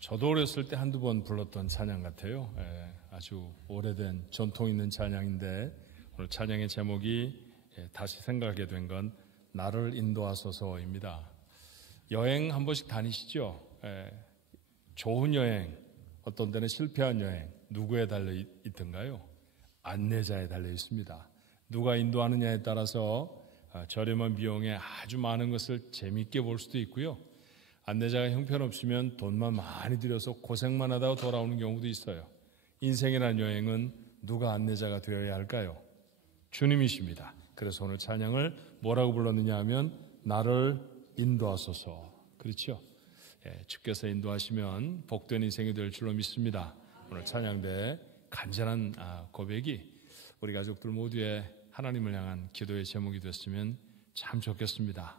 저도 어렸을 때 한두 번 불렀던 찬양 같아요. 아주 오래된 전통 있는 찬양인데 오늘 찬양의 제목이 다시 생각하게 된 건 나를 인도하소서입니다. 여행 한 번씩 다니시죠? 좋은 여행, 어떤 때는 실패한 여행, 누구에 달려 있던가요? 안내자에 달려 있습니다. 누가 인도하느냐에 따라서 저렴한 비용에 아주 많은 것을 재미있게 볼 수도 있고요. 안내자가 형편없으면 돈만 많이 들여서 고생만 하다가 돌아오는 경우도 있어요. 인생이라는 여행은 누가 안내자가 되어야 할까요? 주님이십니다. 그래서 오늘 찬양을 뭐라고 불렀느냐 하면 나를 인도하소서. 그렇죠? 주께서 인도하시면 복된 인생이 될 줄로 믿습니다. 오늘 찬양대 간절한 고백이 우리 가족들 모두의 하나님을 향한 기도의 제목이 됐으면 참 좋겠습니다.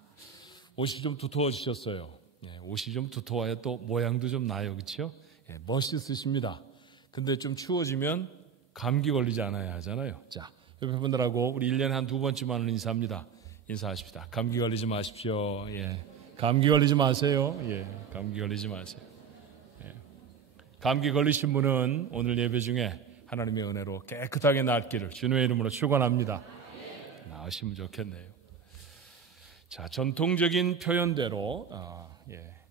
옷이 좀 두터워지셨어요. 옷이 좀 두터워야 또 모양도 좀 나요. 그렇죠? 멋있으십니다. 근데 좀 추워지면 감기 걸리지 않아야 하잖아요. 자, 옆에 분들하고 우리 1년에 한 2번쯤만은 인사합니다. 인사하십시다. 감기 걸리지 마십시오. 감기 걸리지 마세요. 감기 걸리지 마세요. 감기 걸리신 분은 오늘 예배 중에 하나님의 은혜로 깨끗하게 낫기를 주님의 이름으로 축원합니다. 나으시면 좋겠네요. 자, 전통적인 표현대로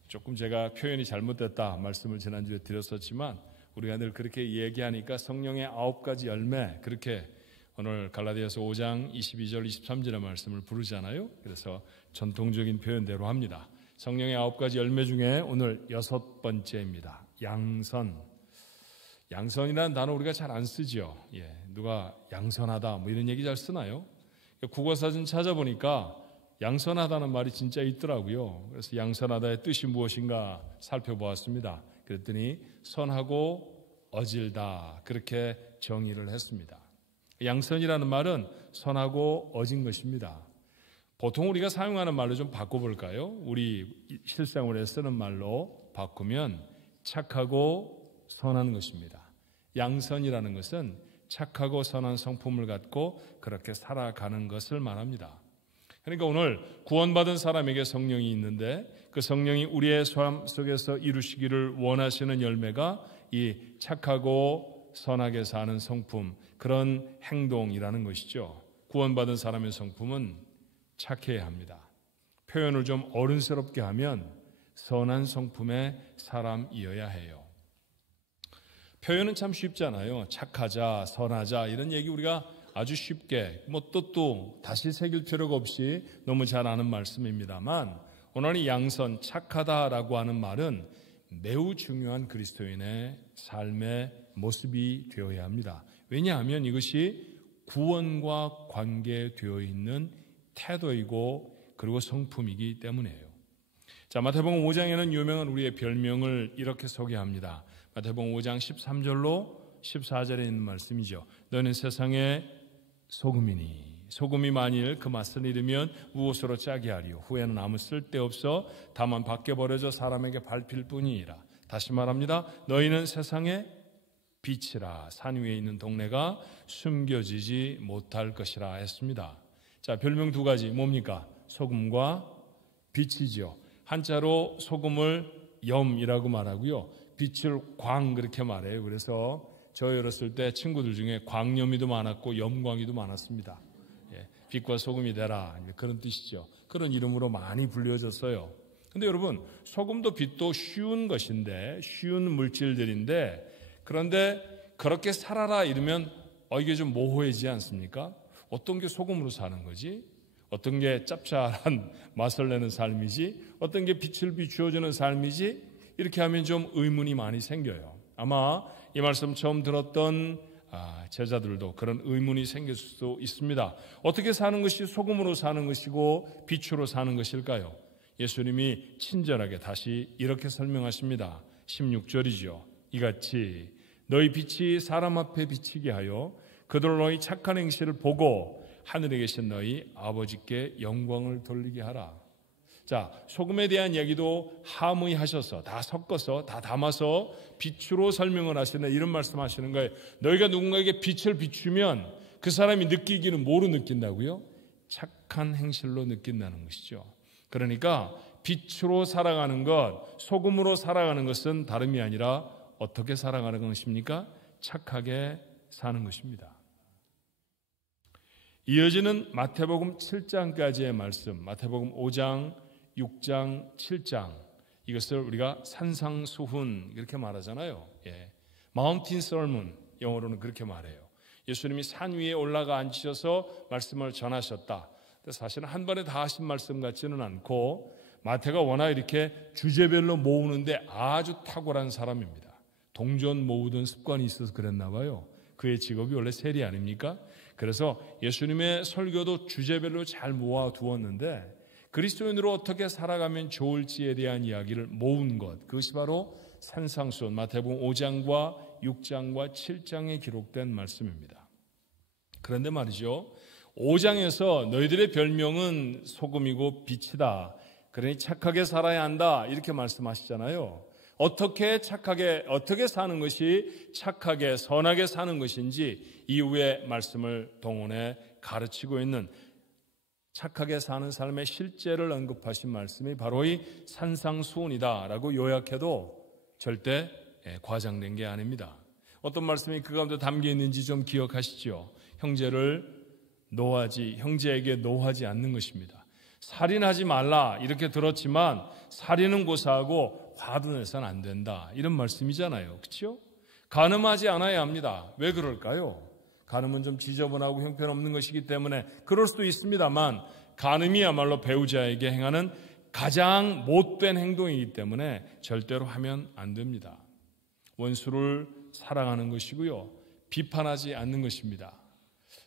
조금 제가 표현이 잘못됐다 말씀을 지난주에 드렸었지만 우리가 늘 그렇게 얘기하니까 성령의 9가지 열매 그렇게 오늘 갈라디아서 5장 22절 23절의 말씀을 부르잖아요. 그래서 전통적인 표현대로 합니다. 성령의 9가지 열매 중에 오늘 6번째입니다. 양선. 양선이라는 단어 우리가 잘 안 쓰죠. 누가 양선하다 뭐 이런 얘기 잘 쓰나요? 국어사전 찾아보니까 양선하다는 말이 진짜 있더라고요. 그래서 양선하다의 뜻이 무엇인가 살펴보았습니다. 그랬더니 선하고 어질다 그렇게 정의를 했습니다. 양선이라는 말은 선하고 어진 것입니다. 보통 우리가 사용하는 말로 좀 바꿔볼까요? 우리 실생활에 쓰는 말로 바꾸면 착하고 선한 것입니다. 양선이라는 것은 착하고 선한 성품을 갖고 그렇게 살아가는 것을 말합니다. 그러니까 오늘 구원받은 사람에게 성령이 있는데 그 성령이 우리의 삶 속에서 이루시기를 원하시는 열매가 이 착하고 선하게 사는 성품, 그런 행동이라는 것이죠. 구원받은 사람의 성품은 착해야 합니다. 표현을 좀 어른스럽게 하면 선한 성품의 사람이어야 해요. 표현은 참 쉽잖아요. 착하자, 선하자 이런 얘기 우리가 아주 쉽게 또 다시 새길 필요가 없이 너무 잘 아는 말씀입니다만 오늘 이 양선, 착하다라고 하는 말은 매우 중요한 그리스도인의 삶의 모습이 되어야 합니다. 왜냐하면 이것이 구원과 관계되어 있는 태도이고 그리고 성품이기 때문이에요. 자, 마태복음 5장에는 유명한 우리의 별명을 이렇게 소개합니다. 마태복음 5장 13절로 14절에 있는 말씀이죠. 너는 세상의 소금이니 소금이 만일 그 맛을 잃으면 무엇으로 짜게 하리요. 후에는 아무 쓸데없어 다만 밖에 버려져 사람에게 밟힐 뿐이니라. 다시 말합니다. 너희는 세상의 빛이라. 산 위에 있는 동네가 숨겨지지 못할 것이라 했습니다. 자, 별명 2가지 뭡니까? 소금과 빛이죠. 한자로 소금을 염이라고 말하고요. 빛을 광 그렇게 말해요. 그래서 저 어렸을 때 친구들 중에 광염이도 많았고 염광이도 많았습니다. 빛과 소금이 되라 그런 뜻이죠. 그런 이름으로 많이 불려졌어요. 근데 여러분 소금도 빛도 쉬운 것인데 쉬운 물질들인데 그런데 그렇게 살아라 이러면 이게 좀 모호해지지 않습니까? 어떤 게 소금으로 사는 거지? 어떤 게 짭짤한 맛을 내는 삶이지? 어떤 게 빛을 비추어주는 삶이지? 이렇게 하면 좀 의문이 많이 생겨요. 아마 이 말씀 처음 들었던 제자들도 그런 의문이 생길 수도 있습니다. 어떻게 사는 것이 소금으로 사는 것이고 빛으로 사는 것일까요? 예수님이 친절하게 다시 이렇게 설명하십니다. 16절이죠. 이같이 너희 빛이 사람 앞에 비치게 하여 그들 너희 착한 행실을 보고 하늘에 계신 너희 아버지께 영광을 돌리게 하라. 자, 소금에 대한 얘기도 함의하셔서 다 섞어서 다 담아서 빛으로 설명을 하시는 이런 말씀하시는 거예요. 너희가 누군가에게 빛을 비추면 그 사람이 느끼기는 뭐로 느낀다고요? 착한 행실로 느낀다는 것이죠. 그러니까 빛으로 살아가는 것, 소금으로 살아가는 것은 다름이 아니라 어떻게 살아가는 것입니까? 착하게 사는 것입니다. 이어지는 마태복음 7장까지의 말씀, 마태복음 5장, 6장, 7장, 이것을 우리가 산상수훈 이렇게 말하잖아요. 마운틴 설문, 영어로는 그렇게 말해요. 예수님이 산 위에 올라가 앉으셔서 말씀을 전하셨다. 사실은 한 번에 다 하신 말씀 같지는 않고 마태가 워낙 이렇게 주제별로 모으는데 아주 탁월한 사람입니다. 동전 모으던 습관이 있어서 그랬나 봐요. 그의 직업이 원래 세리 아닙니까? 그래서 예수님의 설교도 주제별로 잘 모아두었는데 그리스도인으로 어떻게 살아가면 좋을지에 대한 이야기를 모은 것, 그것이 바로 산상수훈 마태복음 5장과 6장과 7장에 기록된 말씀입니다. 그런데 말이죠, 5장에서 너희들의 별명은 소금이고 빛이다, 그러니 착하게 살아야 한다, 이렇게 말씀하시잖아요. 어떻게 사는 것이 착하게 선하게 사는 것인지 이후의 말씀을 동원해 가르치고 있는, 착하게 사는 삶의 실제를 언급하신 말씀이 바로 이 산상수훈이다라고 요약해도 절대 과장된 게 아닙니다. 어떤 말씀이 그 가운데 담겨 있는지 좀 기억하시죠? 형제에게 노하지 않는 것입니다. 살인하지 말라 이렇게 들었지만 살인은 고사하고 화도 내서는 안 된다, 이런 말씀이잖아요. 그렇죠? 간음하지 않아야 합니다. 왜 그럴까요? 간음은 좀 지저분하고 형편없는 것이기 때문에 그럴 수도 있습니다만 간음이야말로 배우자에게 행하는 가장 못된 행동이기 때문에 절대로 하면 안 됩니다. 원수를 사랑하는 것이고요, 비판하지 않는 것입니다.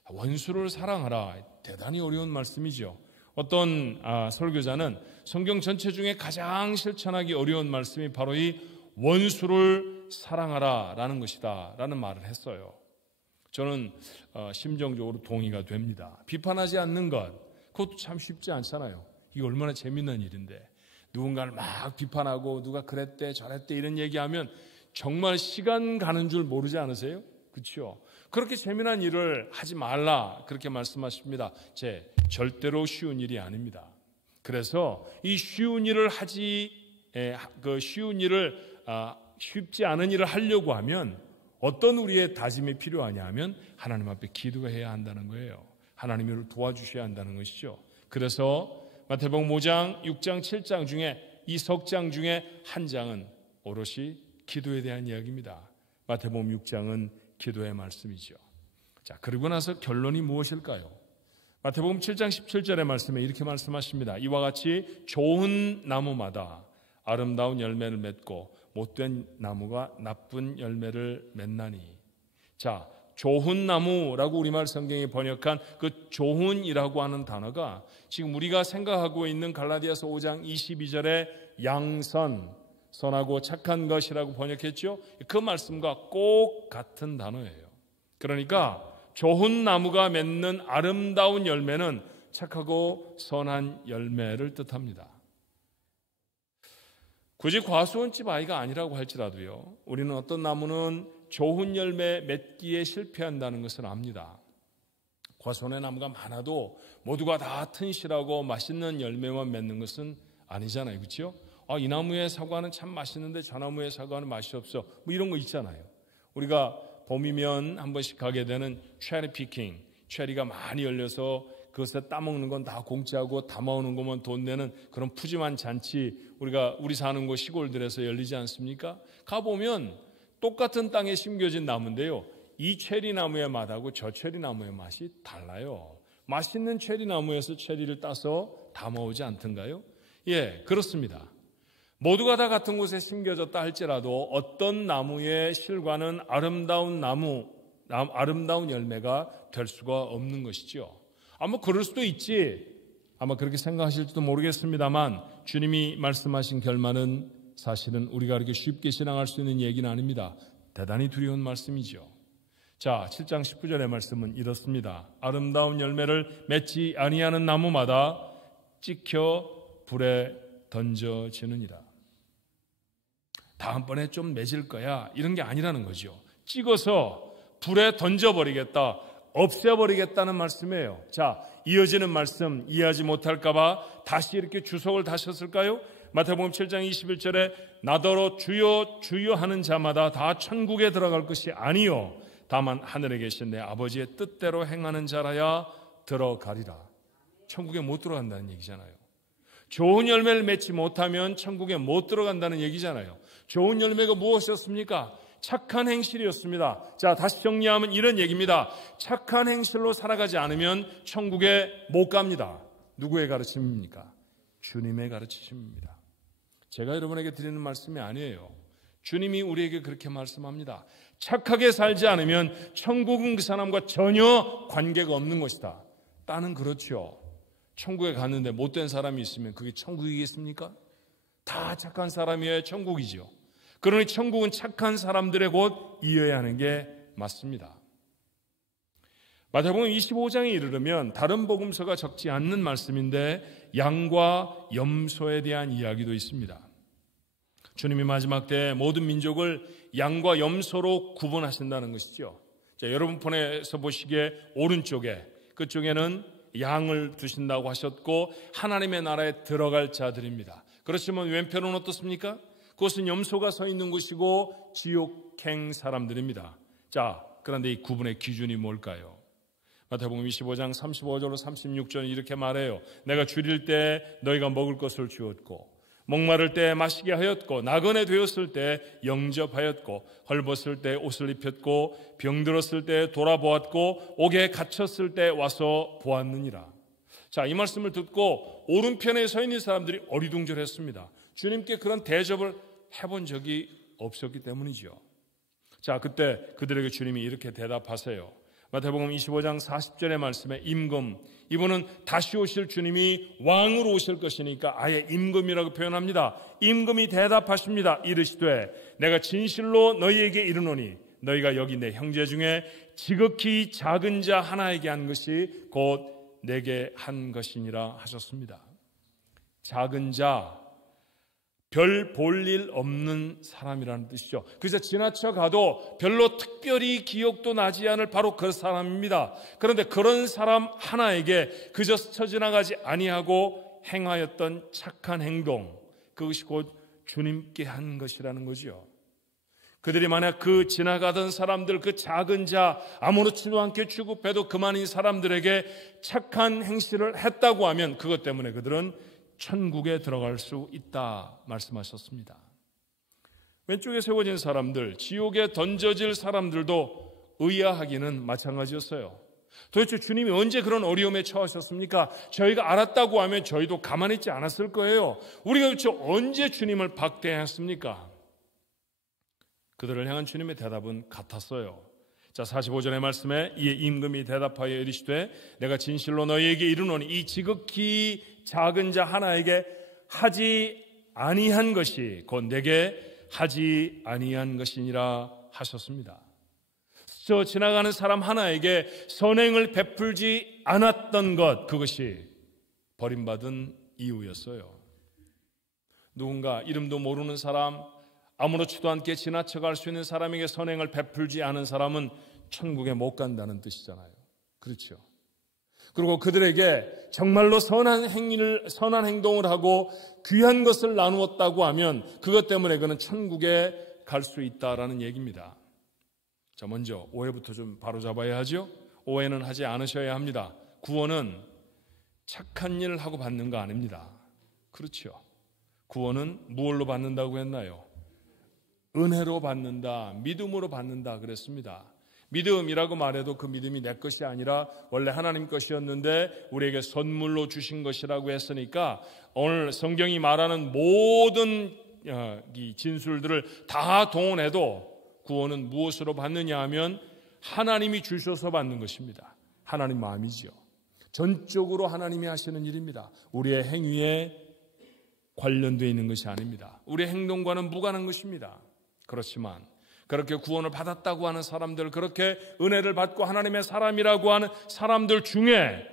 원수를 사랑하라, 대단히 어려운 말씀이죠. 어떤 설교자는 성경 전체 중에 가장 실천하기 어려운 말씀이 바로 이 원수를 사랑하라 라는 것이다 라는 말을 했어요. 저는 심정적으로 동의가 됩니다. 비판하지 않는 것, 그것도 참 쉽지 않잖아요. 이게 얼마나 재밌는 일인데 누군가를 막 비판하고 누가 그랬대 저랬대 이런 얘기하면 정말 시간 가는 줄 모르지 않으세요? 그렇죠? 그렇게 재미난 일을 하지 말라 그렇게 말씀하십니다. 절대로 쉬운 일이 아닙니다. 그래서 이 쉬운 일을 쉽지 않은 일을 하려고 하면 어떤 우리의 다짐이 필요하냐 하면 하나님 앞에 기도해야 한다는 거예요. 하나님을 도와주셔야 한다는 것이죠. 그래서 마태복음 5장, 6장, 7장 중에 이 석 장 중에 한 장은 오롯이 기도에 대한 이야기입니다. 마태복음 6장은 기도의 말씀이죠. 자, 그리고 나서 결론이 무엇일까요? 마태복음 7장 17절의 말씀에 이렇게 말씀하십니다. 이와 같이 좋은 나무마다 아름다운 열매를 맺고 못된 나무가 나쁜 열매를 맺나니. 자, 좋은 나무라고 우리말 성경이 번역한 그 좋은이라고 하는 단어가 지금 우리가 생각하고 있는 갈라디아서 5장 22절의 양선, 선하고 착한 것이라고 번역했죠. 그 말씀과 꼭 같은 단어예요. 그러니까 좋은 나무가 맺는 아름다운 열매는 착하고 선한 열매를 뜻합니다. 굳이 과수원집 아이가 아니라고 할지라도요, 우리는 어떤 나무는 좋은 열매 맺기에 실패한다는 것을 압니다. 과수원의 나무가 많아도 모두가 다 튼실하고 맛있는 열매만 맺는 것은 아니잖아요. 그렇죠? 이 나무의 사과는 참 맛있는데 저 나무의 사과는 맛이 없어, 뭐 이런 거 있잖아요. 우리가 봄이면 한 번씩 가게 되는 체리 피킹, 체리가 많이 열려서 그것에 따먹는 건 다 공짜고 담아오는 것만 돈 내는 그런 푸짐한 잔치, 우리 사는 곳 시골들에서 열리지 않습니까? 가보면 똑같은 땅에 심겨진 나무인데요, 이 체리나무의 맛하고 저 체리나무의 맛이 달라요. 맛있는 체리나무에서 체리를 따서 담아오지 않던가요? 예, 그렇습니다. 모두가 다 같은 곳에 심겨졌다 할지라도 어떤 나무의 실과는 아름다운 열매가 될 수가 없는 것이죠. 아마 그럴 수도 있지, 아마 그렇게 생각하실지도 모르겠습니다만 주님이 말씀하신 결말은 사실은 우리가 이렇게 쉽게 신앙할 수 있는 얘기는 아닙니다. 대단히 두려운 말씀이죠. 자, 7장 19절의 말씀은 이렇습니다. 아름다운 열매를 맺지 아니하는 나무마다 찍혀 불에 던져지느니라. 다음번에 좀 맺을 거야, 이런 게 아니라는 거죠. 찍어서 불에 던져버리겠다, 없애버리겠다는 말씀이에요. 자, 이어지는 말씀 이해하지 못할까봐 다시 이렇게 주석을 다셨을까요? 마태복음 7장 21절에 나더러 주여 주여 하는 자마다 다 천국에 들어갈 것이 아니요 다만 하늘에 계신 내 아버지의 뜻대로 행하는 자라야 들어가리라. 천국에 못 들어간다는 얘기잖아요. 좋은 열매를 맺지 못하면 천국에 못 들어간다는 얘기잖아요. 좋은 열매가 무엇이었습니까? 착한 행실이었습니다. 자, 다시 정리하면 이런 얘기입니다. 착한 행실로 살아가지 않으면 천국에 못 갑니다. 누구의 가르침입니까? 주님의 가르침입니다. 제가 여러분에게 드리는 말씀이 아니에요. 주님이 우리에게 그렇게 말씀합니다. 착하게 살지 않으면 천국은 그 사람과 전혀 관계가 없는 것이다. 따는 그렇죠. 천국에 갔는데 못된 사람이 있으면 그게 천국이겠습니까? 다 착한 사람이어야 천국이죠. 그러니 천국은 착한 사람들의 곳이어야 하는 게 맞습니다. 마태복음 25장에 이르르면 다른 복음서가 적지 않는 말씀인데 양과 염소에 대한 이야기도 있습니다. 주님이 마지막 때 모든 민족을 양과 염소로 구분하신다는 것이죠. 자, 여러분 폰에서 보시기에 오른쪽에 그쪽에는 양을 두신다고 하셨고 하나님의 나라에 들어갈 자들입니다. 그렇지만 왼편은 어떻습니까? 그것은 염소가 서 있는 곳이고 지옥행 사람들입니다. 자, 그런데 이 구분의 기준이 뭘까요? 마태복음 25장 35절로 36절은 이렇게 말해요. 내가 줄일 때 너희가 먹을 것을 주었고 목마를 때 마시게 하였고 나그네 되었을 때 영접하였고 헐벗을 때 옷을 입혔고 병들었을 때 돌아보았고 옥에 갇혔을 때 와서 보았느니라. 자, 이 말씀을 듣고 오른편에 서 있는 사람들이 어리둥절했습니다. 주님께 그런 대접을 해본 적이 없었기 때문이죠. 자, 그때 그들에게 주님이 이렇게 대답하세요. 마태복음 25장 40절의 말씀에 임금, 이분은 다시 오실 주님이 왕으로 오실 것이니까 아예 임금이라고 표현합니다. 임금이 대답하십니다. 이르시되 내가 진실로 너희에게 이르노니 너희가 여기 내 형제 중에 지극히 작은 자 하나에게 한 것이 곧 내게 한 것이니라 하셨습니다. 작은 자, 별 볼 일 없는 사람이라는 뜻이죠. 그래서 지나쳐가도 별로 특별히 기억도 나지 않을 바로 그 사람입니다. 그런데 그런 사람 하나에게 그저 스쳐 지나가지 아니하고 행하였던 착한 행동, 그것이 곧 주님께 한 것이라는 거죠. 그들이 만약 그 지나가던 사람들, 그 작은 자, 아무렇지도 않게 취급해도 그만인 사람들에게 착한 행실을 했다고 하면 그것 때문에 그들은 천국에 들어갈 수 있다 말씀하셨습니다. 왼쪽에 세워진 사람들, 지옥에 던져질 사람들도 의아하기는 마찬가지였어요. 도대체 주님이 언제 그런 어려움에 처하셨습니까? 저희가 알았다고 하면 저희도 가만히 있지 않았을 거예요. 우리가 도대체 언제 주님을 박대했습니까? 그들을 향한 주님의 대답은 같았어요. 자, 45절의 말씀에 이에 임금이 대답하여 이르시되 내가 진실로 너희에게 이르노니 이 지극히 작은 자 하나에게 하지 아니한 것이 곧 내게 하지 아니한 것이니라 하셨습니다. 저 지나가는 사람 하나에게 선행을 베풀지 않았던 것, 그것이 버림받은 이유였어요. 누군가 이름도 모르는 사람, 아무렇지도 않게 지나쳐갈 수 있는 사람에게 선행을 베풀지 않은 사람은 천국에 못 간다는 뜻이잖아요. 그렇죠. 그리고 그들에게 정말로 선한 행동을 하고 귀한 것을 나누었다고 하면 그것 때문에 그는 천국에 갈 수 있다라는 얘기입니다. 자, 먼저 오해부터 좀 바로잡아야 하죠. 오해는 하지 않으셔야 합니다. 구원은 착한 일을 하고 받는 거 아닙니다. 그렇죠. 구원은 무엇로 받는다고 했나요? 은혜로 받는다, 믿음으로 받는다 그랬습니다. 믿음이라고 말해도 그 믿음이 내 것이 아니라 원래 하나님 것이었는데 우리에게 선물로 주신 것이라고 했으니까 오늘 성경이 말하는 모든 이 진술들을 다 동원해도 구원은 무엇으로 받느냐 하면 하나님이 주셔서 받는 것입니다. 하나님 마음이죠. 전적으로 하나님이 하시는 일입니다. 우리의 행위에 관련되어 있는 것이 아닙니다. 우리의 행동과는 무관한 것입니다. 그렇지만 그렇게 구원을 받았다고 하는 사람들, 그렇게 은혜를 받고 하나님의 사람이라고 하는 사람들 중에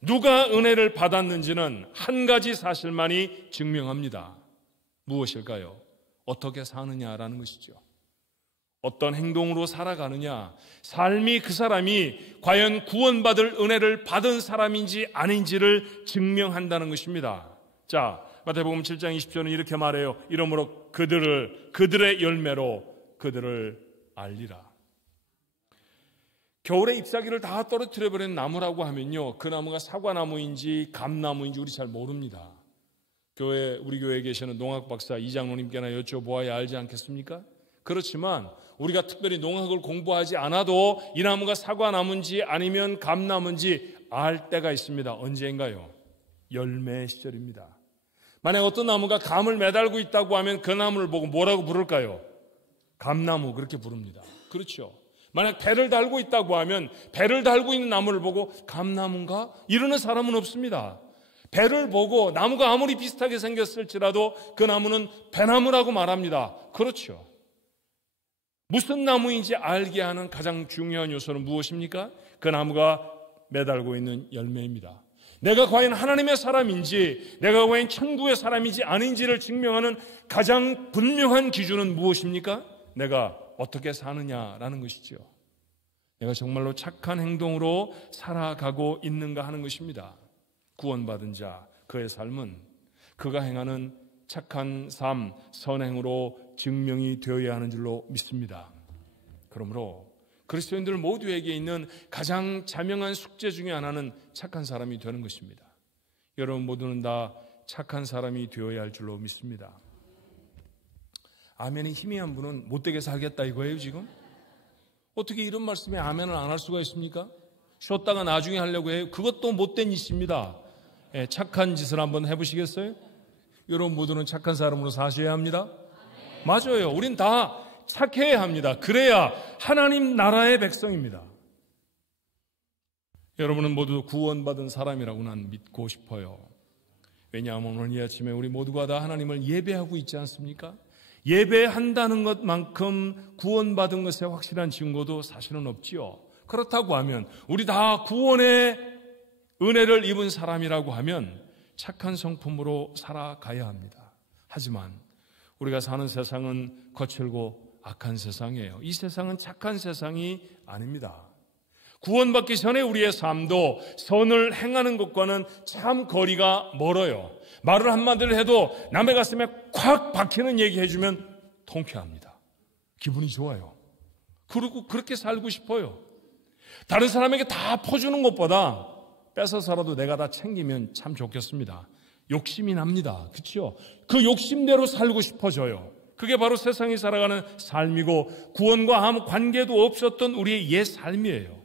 누가 은혜를 받았는지는 한 가지 사실만이 증명합니다. 무엇일까요? 어떻게 사느냐라는 것이죠. 어떤 행동으로 살아가느냐, 삶이 그 사람이 과연 구원받을 은혜를 받은 사람인지 아닌지를 증명한다는 것입니다. 자, 마태복음 7장 20절은 이렇게 말해요. 이러므로 그들의 열매로 그들을 알리라. 겨울에 잎사귀를 다 떨어뜨려버린 나무라고 하면요, 그 나무가 사과나무인지 감나무인지 우리 잘 모릅니다. 우리 교회에 계시는 농학 박사 이장로님께나 여쭤보아야 알지 않겠습니까? 그렇지만 우리가 특별히 농학을 공부하지 않아도 이 나무가 사과나무인지 아니면 감나무인지 알 때가 있습니다. 언제인가요? 열매 시절입니다. 만약 어떤 나무가 감을 매달고 있다고 하면 그 나무를 보고 뭐라고 부를까요? 감나무, 그렇게 부릅니다. 그렇죠. 만약 배를 달고 있다고 하면 배를 달고 있는 나무를 보고 감나무인가? 이러는 사람은 없습니다. 배를 보고 나무가 아무리 비슷하게 생겼을지라도 그 나무는 배나무라고 말합니다. 그렇죠. 무슨 나무인지 알게 하는 가장 중요한 요소는 무엇입니까? 그 나무가 매달고 있는 열매입니다. 내가 과연 하나님의 사람인지, 내가 과연 천국의 사람인지 아닌지를 증명하는 가장 분명한 기준은 무엇입니까? 내가 어떻게 사느냐라는 것이죠. 내가 정말로 착한 행동으로 살아가고 있는가 하는 것입니다. 구원받은 자, 그의 삶은 그가 행하는 착한 삶, 선행으로 증명이 되어야 하는 줄로 믿습니다. 그러므로 그리스도인들 모두에게 있는 가장 자명한 숙제 중에 하나는 착한 사람이 되는 것입니다. 여러분 모두는 다 착한 사람이 되어야 할 줄로 믿습니다. 아멘이 희미한 분은 못되게 살겠다 이거예요 지금? 어떻게 이런 말씀에 아멘을 안 할 수가 있습니까? 쉬었다가 나중에 하려고 해요. 그것도 못된 짓입니다. 착한 짓을 한번 해보시겠어요? 여러분 모두는 착한 사람으로 사셔야 합니다. 맞아요. 우린 다 착해야 합니다. 그래야 하나님 나라의 백성입니다. 여러분은 모두 구원받은 사람이라고 난 믿고 싶어요. 왜냐하면 오늘 이 아침에 우리 모두가 다 하나님을 예배하고 있지 않습니까? 예배한다는 것만큼 구원받은 것의 확실한 증거도 사실은 없지요. 그렇다고 하면 우리 다 구원의 은혜를 입은 사람이라고 하면 착한 성품으로 살아가야 합니다. 하지만 우리가 사는 세상은 거칠고 악한 세상이에요. 이 세상은 착한 세상이 아닙니다. 구원받기 전에 우리의 삶도 선을 행하는 것과는 참 거리가 멀어요. 말을 한마디를 해도 남의 가슴에 콱 박히는 얘기 해주면 통쾌합니다. 기분이 좋아요. 그리고 그렇게 살고 싶어요. 다른 사람에게 다 퍼주는 것보다 뺏어서라도 내가 다 챙기면 참 좋겠습니다. 욕심이 납니다. 그렇죠? 그 욕심대로 살고 싶어져요. 그게 바로 세상이 살아가는 삶이고 구원과 아무 관계도 없었던 우리의 옛 삶이에요.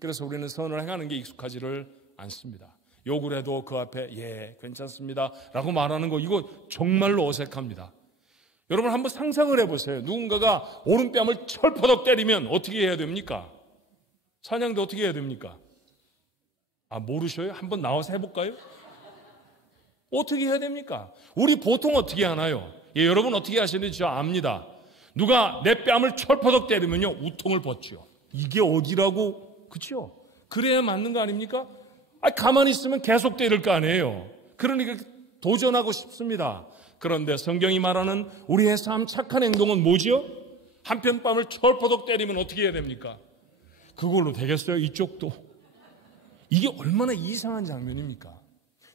그래서 우리는 선을 행하는 게 익숙하지를 않습니다. 욕을 해도 그 앞에 예 괜찮습니다 라고 말하는 거 이거 정말로 어색합니다. 여러분 한번 상상을 해보세요. 누군가가 오른뺨을 철퍼덕 때리면 어떻게 해야 됩니까? 사냥도 어떻게 해야 됩니까? 모르셔요? 한번 나와서 해볼까요? 어떻게 해야 됩니까? 우리 보통 어떻게 하나요? 예, 여러분 어떻게 하시는지 저 압니다. 누가 내 뺨을 철퍼덕 때리면요 우통을 벗죠. 이게 어디라고? 그렇죠? 그래야 맞는 거 아닙니까? 가만히 있으면 계속 때릴 거 아니에요. 그러니까 도전하고 싶습니다. 그런데 성경이 말하는 우리의 삶 착한 행동은 뭐죠? 한편 뺨을 철퍼덕 때리면 어떻게 해야 됩니까? 그걸로 되겠어요? 이쪽도. 이게 얼마나 이상한 장면입니까?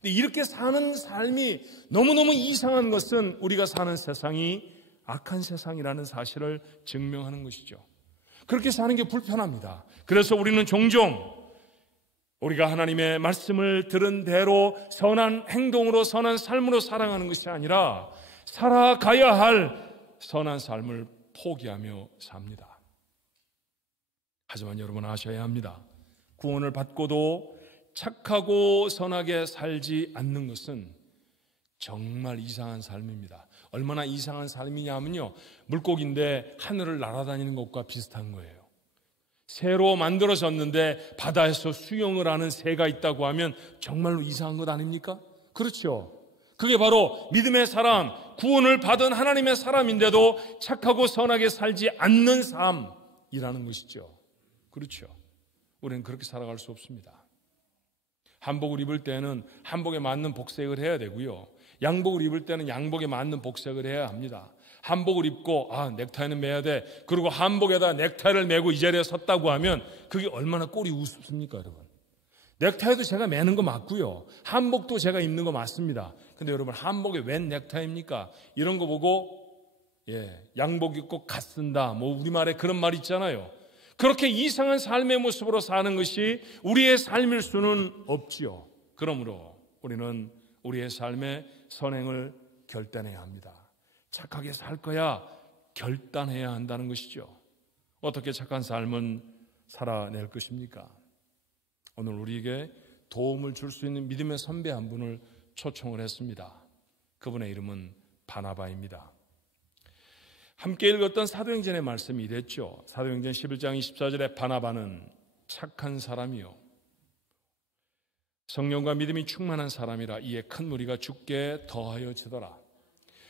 근데 이렇게 사는 삶이 너무너무 이상한 것은 우리가 사는 세상이 악한 세상이라는 사실을 증명하는 것이죠. 그렇게 사는 게 불편합니다. 그래서 우리는 종종 우리가 하나님의 말씀을 들은 대로 선한 행동으로 선한 삶으로 살아가는 것이 아니라 살아가야 할 선한 삶을 포기하며 삽니다. 하지만 여러분 아셔야 합니다. 구원을 받고도 착하고 선하게 살지 않는 것은 정말 이상한 삶입니다. 얼마나 이상한 삶이냐면요. 물고기인데 하늘을 날아다니는 것과 비슷한 거예요. 새로 만들어졌는데 바다에서 수영을 하는 새가 있다고 하면 정말로 이상한 것 아닙니까? 그렇죠. 그게 바로 믿음의 사람, 구원을 받은 하나님의 사람인데도 착하고 선하게 살지 않는 삶이라는 것이죠. 그렇죠. 우리는 그렇게 살아갈 수 없습니다. 한복을 입을 때는 한복에 맞는 복색을 해야 되고요. 양복을 입을 때는 양복에 맞는 복색을 해야 합니다. 한복을 입고 넥타이는 매야 돼. 그리고 한복에다 넥타이를 매고 이 자리에 섰다고 하면 그게 얼마나 꼴이 우습습니까, 여러분? 넥타이도 제가 매는 거 맞고요. 한복도 제가 입는 거 맞습니다. 근데 여러분, 한복에 웬 넥타이입니까? 이런 거 보고 양복 입고 갓 쓴다, 우리말에 그런 말 있잖아요. 그렇게 이상한 삶의 모습으로 사는 것이 우리의 삶일 수는 없지요. 그러므로 우리는 우리의 삶의 선행을 결단해야 합니다. 착하게 살 거야 결단해야 한다는 것이죠. 어떻게 착한 삶은 살아낼 것입니까? 오늘 우리에게 도움을 줄 수 있는 믿음의 선배 한 분을 초청을 했습니다. 그분의 이름은 바나바입니다. 함께 읽었던 사도행전의 말씀이 이랬죠. 사도행전 11장 24절에 바나바는 착한 사람이요 성령과 믿음이 충만한 사람이라 이에 큰 무리가 죽게 더하여 지더라.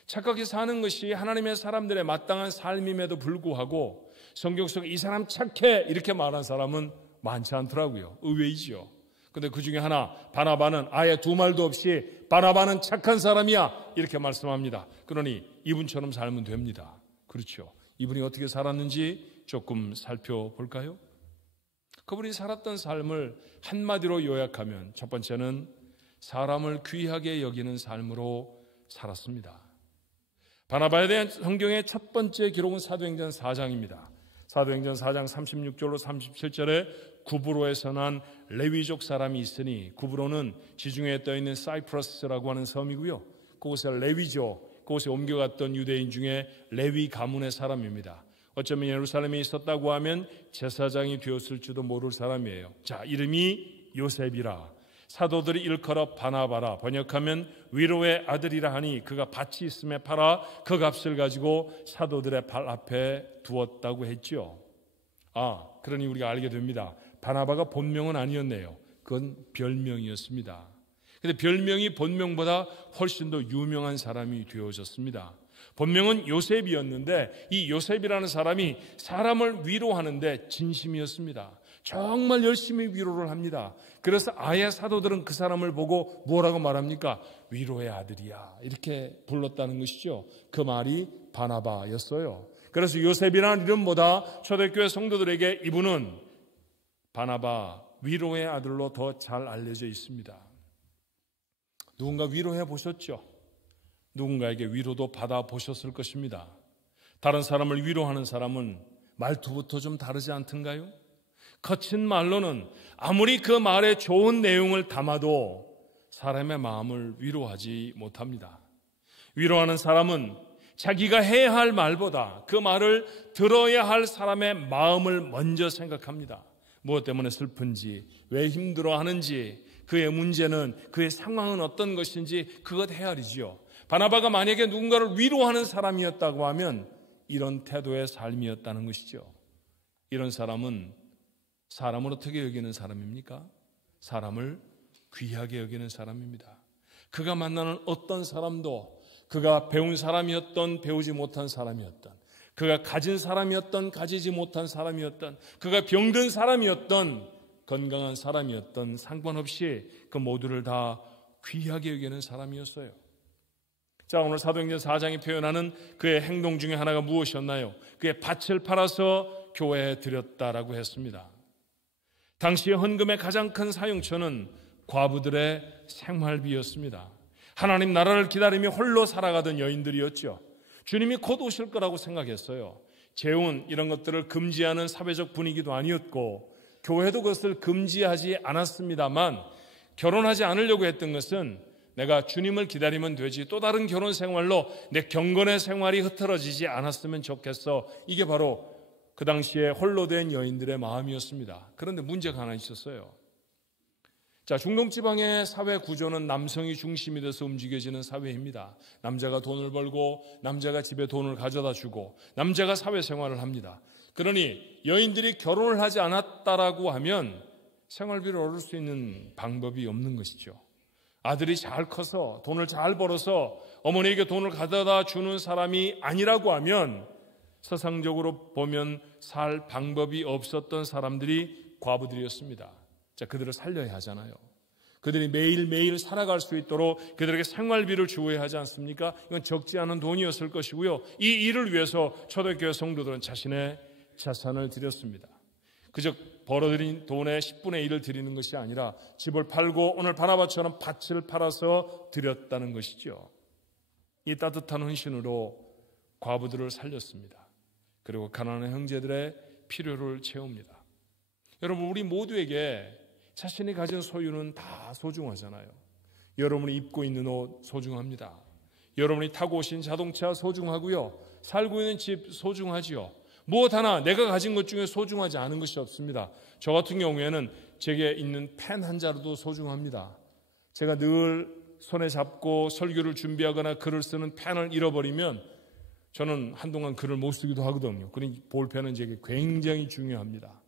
착하게 사는 것이 하나님의 사람들의 마땅한 삶임에도 불구하고 성경 속에 이 사람 착해 이렇게 말한 사람은 많지 않더라고요. 의외이지요. 근데 그 중에 하나, 바나바는 아예 두 말도 없이 바나바는 착한 사람이야 이렇게 말씀합니다. 그러니 이분처럼 살면 됩니다. 그렇죠. 이분이 어떻게 살았는지 조금 살펴볼까요? 그분이 살았던 삶을 한마디로 요약하면 첫 번째는 사람을 귀하게 여기는 삶으로 살았습니다. 바나바에 대한 성경의 첫 번째 기록은 사도행전 4장입니다. 사도행전 4장 36절로 37절에 구브로에서 난 레위족 사람이 있으니, 구브로는 지중해에 떠있는 사이프러스라고 하는 섬이고요. 그곳에 레위족, 그곳에 옮겨갔던 유대인 중에 레위 가문의 사람입니다. 어쩌면 예루살렘에 있었다고 하면 제사장이 되었을지도 모를 사람이에요. 자, 이름이 요셉이라. 사도들이 일컬어 바나바라, 번역하면 위로의 아들이라 하니 그가 밭이 있음에 팔아 그 값을 가지고 사도들의 발 앞에 두었다고 했죠. 그러니 우리가 알게 됩니다. 바나바가 본명은 아니었네요. 그건 별명이었습니다. 근데 별명이 본명보다 훨씬 더 유명한 사람이 되어졌습니다. 본명은 요셉이었는데 이 요셉이라는 사람이 사람을 위로하는데 진심이었습니다. 정말 열심히 위로를 합니다. 그래서 아예 사도들은 그 사람을 보고 뭐라고 말합니까? 위로의 아들이야 이렇게 불렀다는 것이죠. 그 말이 바나바였어요. 그래서 요셉이라는 이름보다 초대교회 성도들에게 이분은 바나바, 위로의 아들로 더 잘 알려져 있습니다. 누군가 위로해 보셨죠? 누군가에게 위로도 받아보셨을 것입니다. 다른 사람을 위로하는 사람은 말투부터 좀 다르지 않던가요? 거친 말로는 아무리 그 말에 좋은 내용을 담아도 사람의 마음을 위로하지 못합니다. 위로하는 사람은 자기가 해야 할 말보다 그 말을 들어야 할 사람의 마음을 먼저 생각합니다. 무엇 때문에 슬픈지, 왜 힘들어하는지, 그의 문제는, 그의 상황은 어떤 것인지 그것 헤아리지요. 바나바가 만약에 누군가를 위로하는 사람이었다고 하면 이런 태도의 삶이었다는 것이죠. 이런 사람은 사람을 어떻게 여기는 사람입니까? 사람을 귀하게 여기는 사람입니다. 그가 만나는 어떤 사람도 그가 배운 사람이었던 배우지 못한 사람이었던, 그가 가진 사람이었던 가지지 못한 사람이었던, 그가 병든 사람이었던 건강한 사람이었던 상관없이 그 모두를 다 귀하게 여기는 사람이었어요. 자, 오늘 사도행전 4장이 표현하는 그의 행동 중에 하나가 무엇이었나요? 그의 밭을 팔아서 교회에 드렸다라고 했습니다. 당시의 헌금의 가장 큰 사용처는 과부들의 생활비였습니다. 하나님 나라를 기다리며 홀로 살아가던 여인들이었죠. 주님이 곧 오실 거라고 생각했어요. 재혼 이런 것들을 금지하는 사회적 분위기도 아니었고 교회도 그것을 금지하지 않았습니다만 결혼하지 않으려고 했던 것은 내가 주님을 기다리면 되지 또 다른 결혼 생활로 내 경건의 생활이 흐트러지지 않았으면 좋겠어. 이게 바로 그 당시에 홀로 된 여인들의 마음이었습니다. 그런데 문제가 하나 있었어요. 자, 중동지방의 사회 구조는 남성이 중심이 돼서 움직여지는 사회입니다. 남자가 돈을 벌고 남자가 집에 돈을 가져다 주고 남자가 사회생활을 합니다. 그러니 여인들이 결혼을 하지 않았다라고 하면 생활비를 얻을 수 있는 방법이 없는 것이죠. 아들이 잘 커서 돈을 잘 벌어서 어머니에게 돈을 가져다 주는 사람이 아니라고 하면 세상적으로 보면 살 방법이 없었던 사람들이 과부들이었습니다. 자, 그들을 살려야 하잖아요. 그들이 매일매일 살아갈 수 있도록 그들에게 생활비를 주어야 하지 않습니까? 이건 적지 않은 돈이었을 것이고요. 이 일을 위해서 초대교회 성도들은 자신의 자산을 드렸습니다. 그저 벌어들인 돈의 10분의 1을 드리는 것이 아니라 집을 팔고 오늘 바나바처럼 밭을 팔아서 드렸다는 것이죠. 이 따뜻한 헌신으로 과부들을 살렸습니다. 그리고 가난한 형제들의 필요를 채웁니다. 여러분, 우리 모두에게 자신이 가진 소유는 다 소중하잖아요. 여러분이 입고 있는 옷 소중합니다. 여러분이 타고 오신 자동차 소중하고요. 살고 있는 집 소중하지요. 무엇 하나 내가 가진 것 중에 소중하지 않은 것이 없습니다. 저 같은 경우에는 제게 있는 펜 한 자루도 소중합니다. 제가 늘 손에 잡고 설교를 준비하거나 글을 쓰는 펜을 잃어버리면 저는 한동안 글을 못 쓰기도 하거든요. 그러니 볼펜은 제게 굉장히 중요합니다.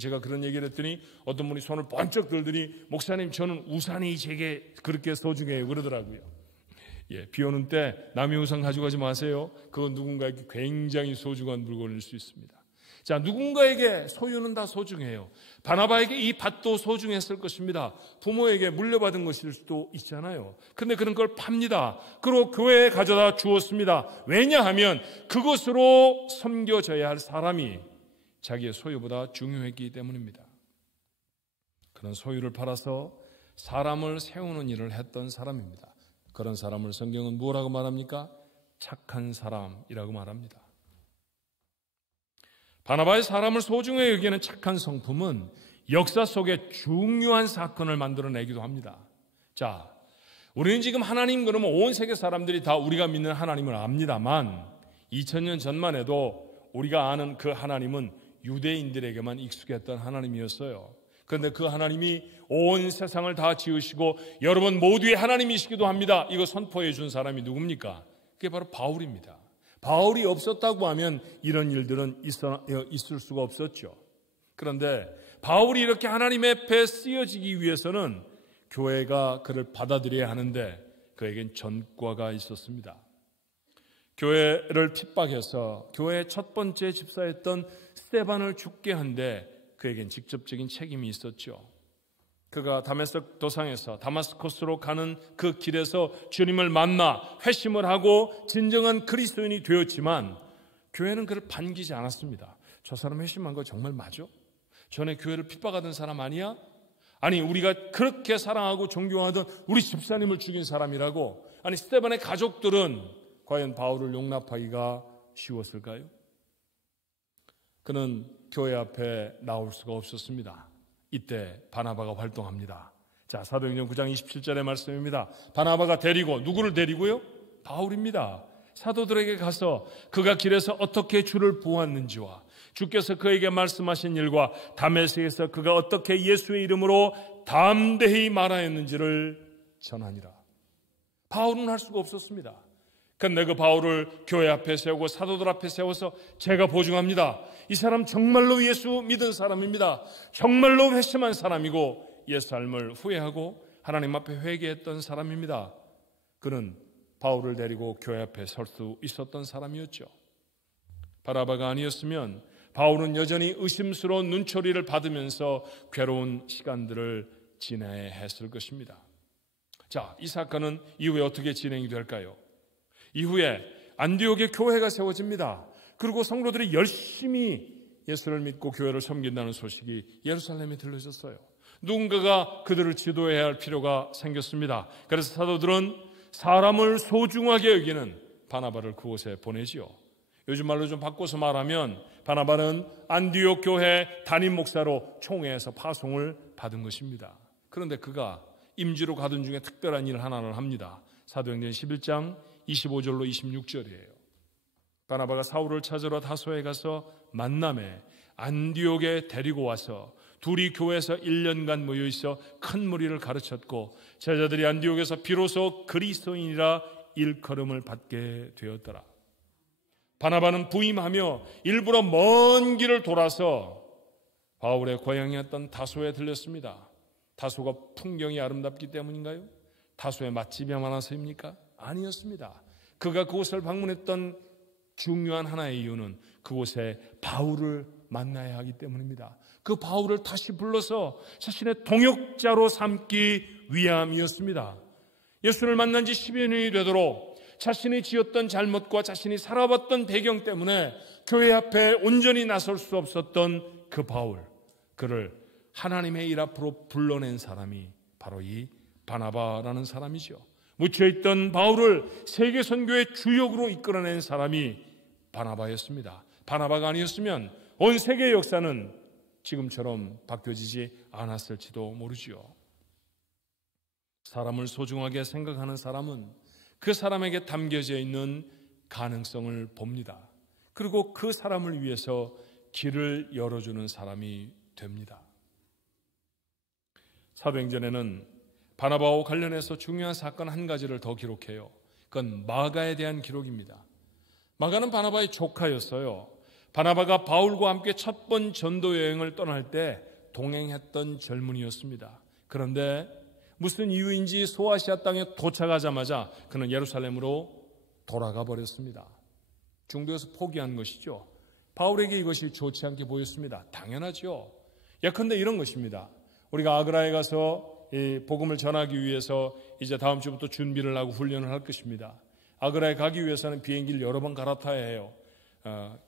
제가 그런 얘기를 했더니 어떤 분이 손을 번쩍 들더니 목사님, 저는 우산이 제게 그렇게 소중해요 그러더라고요. 비 오는 때 남의 우산 가져가지 마세요. 그건 누군가에게 굉장히 소중한 물건일 수 있습니다. 자, 누군가에게 소유는 다 소중해요. 바나바에게 이 밭도 소중했을 것입니다. 부모에게 물려받은 것일 수도 있잖아요. 근데 그런 걸 팝니다. 그리고 교회에 가져다 주었습니다. 왜냐하면 그것으로 섬겨져야 할 사람이 자기의 소유보다 중요했기 때문입니다. 그런 소유를 팔아서 사람을 세우는 일을 했던 사람입니다. 그런 사람을 성경은 뭐라고 말합니까? 착한 사람이라고 말합니다. 바나바의 사람을 소중히 여기는 착한 성품은 역사 속에 중요한 사건을 만들어내기도 합니다. 자, 우리는 지금 하나님, 그러면 온 세계 사람들이 다 우리가 믿는 하나님을 압니다만 2000년 전만 해도 우리가 아는 그 하나님은 유대인들에게만 익숙했던 하나님이었어요. 그런데 그 하나님이 온 세상을 다 지으시고 여러분 모두의 하나님이시기도 합니다. 이거 선포해 준 사람이 누굽니까? 그게 바로 바울입니다. 바울이 없었다고 하면 이런 일들은 있을 수가 없었죠. 그런데 바울이 이렇게 하나님의 앞에 쓰여지기 위해서는 교회가 그를 받아들여야 하는데 그에겐 전과가 있었습니다. 교회를 핍박해서 교회의 첫 번째 집사였던 스데반을 죽게 한데 그에겐 직접적인 책임이 있었죠. 그가 다메섹 도상에서 다마스코스로 가는 그 길에서 주님을 만나 회심을 하고 진정한 그리스도인이 되었지만 교회는 그를 반기지 않았습니다. 저 사람 회심한 거 정말 맞아? 전에 교회를 핍박하던 사람 아니야? 아니, 우리가 그렇게 사랑하고 존경하던 우리 집사님을 죽인 사람이라고. 아니, 스데반의 가족들은 과연 바울을 용납하기가 쉬웠을까요? 그는 교회 앞에 나올 수가 없었습니다. 이때 바나바가 활동합니다. 자, 사도행전 9장 27절의 말씀입니다. 바나바가 데리고, 누구를 데리고요? 바울입니다. 사도들에게 가서 그가 길에서 어떻게 주를 보았는지와 주께서 그에게 말씀하신 일과 다메섹에서 그가 어떻게 예수의 이름으로 담대히 말하였는지를 전하니라. 바울은 할 수가 없었습니다. 그런데 그 바울을 교회 앞에 세우고 사도들 앞에 세워서 제가 보증합니다. 이 사람 정말로 예수 믿은 사람입니다. 정말로 회심한 사람이고 옛 삶을 후회하고 하나님 앞에 회개했던 사람입니다. 그는 바울을 데리고 교회 앞에 설 수 있었던 사람이었죠. 바나바가 아니었으면 바울은 여전히 의심스러운 눈초리를 받으면서 괴로운 시간들을 지내야 했을 것입니다. 자, 이 사건은 이후에 어떻게 진행이 될까요? 이후에 안디옥에 교회가 세워집니다. 그리고 성도들이 열심히 예수를 믿고 교회를 섬긴다는 소식이 예루살렘에 들려졌어요. 누군가가 그들을 지도해야 할 필요가 생겼습니다. 그래서 사도들은 사람을 소중하게 여기는 바나바를 그곳에 보내지요. 요즘 말로 좀 바꿔서 말하면 바나바는 안디옥 교회 담임 목사로 총회에서 파송을 받은 것입니다. 그런데 그가 임지로 가던 중에 특별한 일 하나를 합니다. 사도행전 11장 25절로 26절이에요. 바나바가 사울을 찾으러 다소에 가서 만남에 안디옥에 데리고 와서 둘이 교회에서 1년간 모여있어 큰 무리를 가르쳤고 제자들이 안디옥에서 비로소 그리스도인이라 일컬음을 받게 되었더라. 바나바는 부임하며 일부러 먼 길을 돌아서 바울의 고향이었던 다소에 들렸습니다. 다소가 풍경이 아름답기 때문인가요? 다소에 맛집이 많아서입니까? 아니었습니다. 그가 그곳을 방문했던 중요한 하나의 이유는 그곳에 바울을 만나야 하기 때문입니다. 그 바울을 다시 불러서 자신의 동역자로 삼기 위함이었습니다. 예수를 만난 지 10여 년이 되도록 자신이 지었던 잘못과 자신이 살아봤던 배경 때문에 교회 앞에 온전히 나설 수 없었던 그 바울, 그를 하나님의 일 앞으로 불러낸 사람이 바로 이 바나바라는 사람이죠. 묻혀있던 바울을 세계 선교의 주역으로 이끌어낸 사람이 바나바였습니다. 바나바가 아니었으면 온 세계의 역사는 지금처럼 바뀌어지지 않았을지도 모르지요. 사람을 소중하게 생각하는 사람은 그 사람에게 담겨져 있는 가능성을 봅니다. 그리고 그 사람을 위해서 길을 열어주는 사람이 됩니다. 사도행전에는 바나바와 관련해서 중요한 사건 한 가지를 더 기록해요. 그건 마가에 대한 기록입니다. 마가는 바나바의 조카였어요. 바나바가 바울과 함께 첫 번 전도 여행을 떠날 때 동행했던 젊은이였습니다. 그런데 무슨 이유인지 소아시아 땅에 도착하자마자 그는 예루살렘으로 돌아가 버렸습니다. 중도에서 포기한 것이죠. 바울에게 이것이 좋지 않게 보였습니다. 당연하죠. 예컨대 이런 것입니다. 우리가 아그라에 가서 이 복음을 전하기 위해서 이제 다음 주부터 준비를 하고 훈련을 할 것입니다. 아그라에 가기 위해서는 비행기를 여러 번 갈아타야 해요.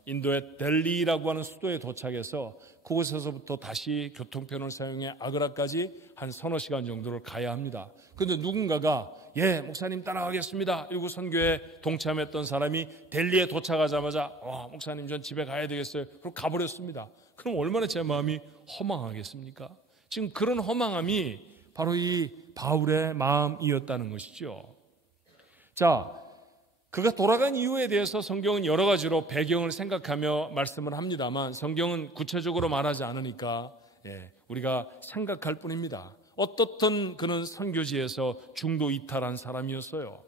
인도의 델리라고 하는 수도에 도착해서 그곳에서부터 다시 교통편을 사용해 아그라까지 한 서너 시간 정도를 가야 합니다. 그런데 누군가가 예, 목사님 따라가겠습니다. 이러고 선교에 동참했던 사람이 델리에 도착하자마자 목사님 전 집에 가야 되겠어요. 그리고 가버렸습니다. 그럼 얼마나 제 마음이 허망하겠습니까? 지금 그런 허망함이 바로 이 바울의 마음이었다는 것이죠. 자, 그가 돌아간 이유에 대해서 성경은 여러 가지로 배경을 생각하며 말씀을 합니다만 성경은 구체적으로 말하지 않으니까 우리가 생각할 뿐입니다. 어떻든 그는 선교지에서 중도 이탈한 사람이었어요.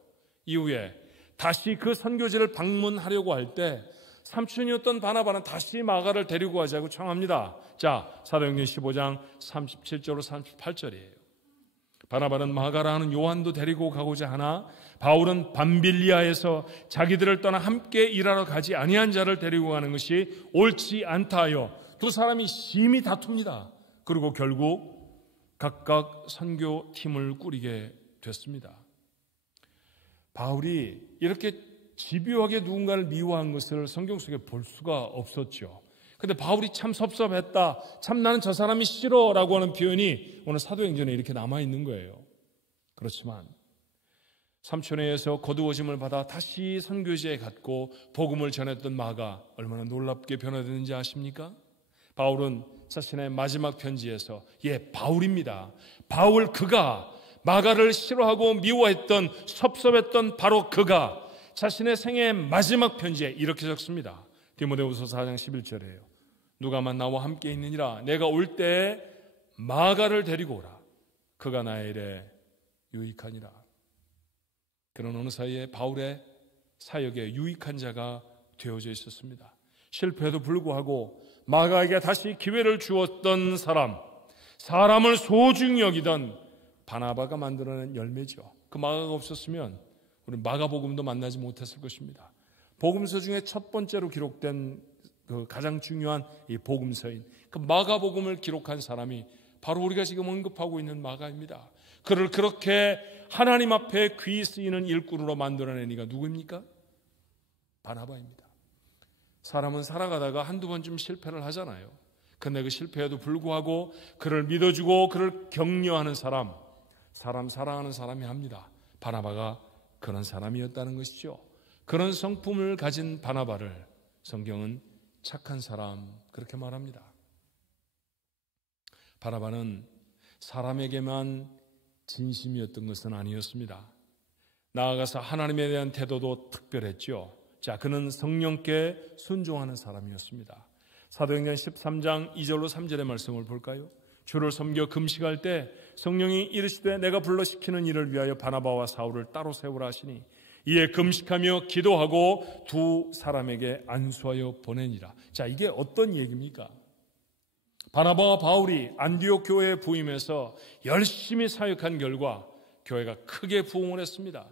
이후에 다시 그 선교지를 방문하려고 할 때 삼촌이었던 바나바는 다시 마가를 데리고 가자고 청합니다. 자, 사도행전 15장 37절로 38절이에요. 바나바는 마가라는 요한도 데리고 가고자 하나 바울은 밤빌리아에서 자기들을 떠나 함께 일하러 가지 아니한 자를 데리고 가는 것이 옳지 않다 하여 두 사람이 심히 다툽니다. 그리고 결국 각각 선교팀을 꾸리게 됐습니다. 바울이 이렇게 집요하게 누군가를 미워한 것을 성경 속에 볼 수가 없었죠. 근데 바울이 참 섭섭했다. 참 나는 저 사람이 싫어라고 하는 표현이 오늘 사도행전에 이렇게 남아있는 거예요. 그렇지만 삼촌에서 거두어짐을 받아 다시 선교지에 갔고 복음을 전했던 마가 얼마나 놀랍게 변화되는지 아십니까? 바울은 자신의 마지막 편지에서 바울입니다. 바울 그가 마가를 싫어하고 미워했던 섭섭했던 바로 그가 자신의 생애의 마지막 편지에 이렇게 적습니다. 디모데후서 4장 11절이에요. 누가만 나와 함께 있느니라 내가 올 때에 마가를 데리고 오라. 그가 나의 일에 유익하니라. 그런 어느 사이에 바울의 사역에 유익한 자가 되어져 있었습니다. 실패에도 불구하고 마가에게 다시 기회를 주었던 사람을 소중히 여기던 바나바가 만들어낸 열매죠. 그 마가가 없었으면 우리 마가복음도 만나지 못했을 것입니다. 복음서 중에 첫 번째로 기록된 그 가장 중요한 이 복음서인 그 마가복음을 기록한 사람이 바로 우리가 지금 언급하고 있는 마가입니다. 그를 그렇게 하나님 앞에 귀히 쓰이는 일꾼으로 만들어낸 이가 누구입니까? 바나바입니다. 사람은 살아가다가 한두 번쯤 실패를 하잖아요. 그런데 그 실패에도 불구하고 그를 믿어주고 그를 격려하는 사람 사랑하는 사람이 합니다. 바나바가 그런 사람이었다는 것이죠. 그런 성품을 가진 바나바를 성경은 착한 사람 그렇게 말합니다. 바나바는 사람에게만 진심이었던 것은 아니었습니다. 나아가서 하나님에 대한 태도도 특별했죠. 자, 그는 성령께 순종하는 사람이었습니다. 사도행전 13장 2절로 3절의 말씀을 볼까요? 주를 섬겨 금식할 때 성령이 이르시되 내가 불러 시키는 일을 위하여 바나바와 사울을 따로 세우라 하시니 이에 금식하며 기도하고 두 사람에게 안수하여 보내니라. 자, 이게 어떤 얘기입니까? 바나바와 바울이 안디옥 교회에 부임해서 열심히 사역한 결과 교회가 크게 부흥을 했습니다.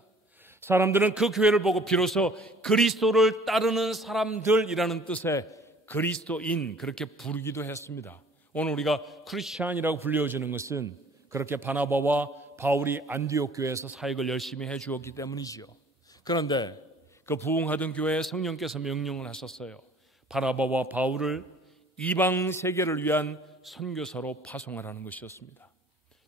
사람들은 그 교회를 보고 비로소 그리스도를 따르는 사람들이라는 뜻의 그리스도인 그렇게 부르기도 했습니다. 오늘 우리가 크리스찬이라고 불려주는 것은 그렇게 바나바와 바울이 안디옥 교회에서 사역을 열심히 해 주었기 때문이지요. 그런데 그 부흥하던 교회에 성령께서 명령을 하셨어요. 바나바와 바울을 이방 세계를 위한 선교사로 파송하라는 것이었습니다.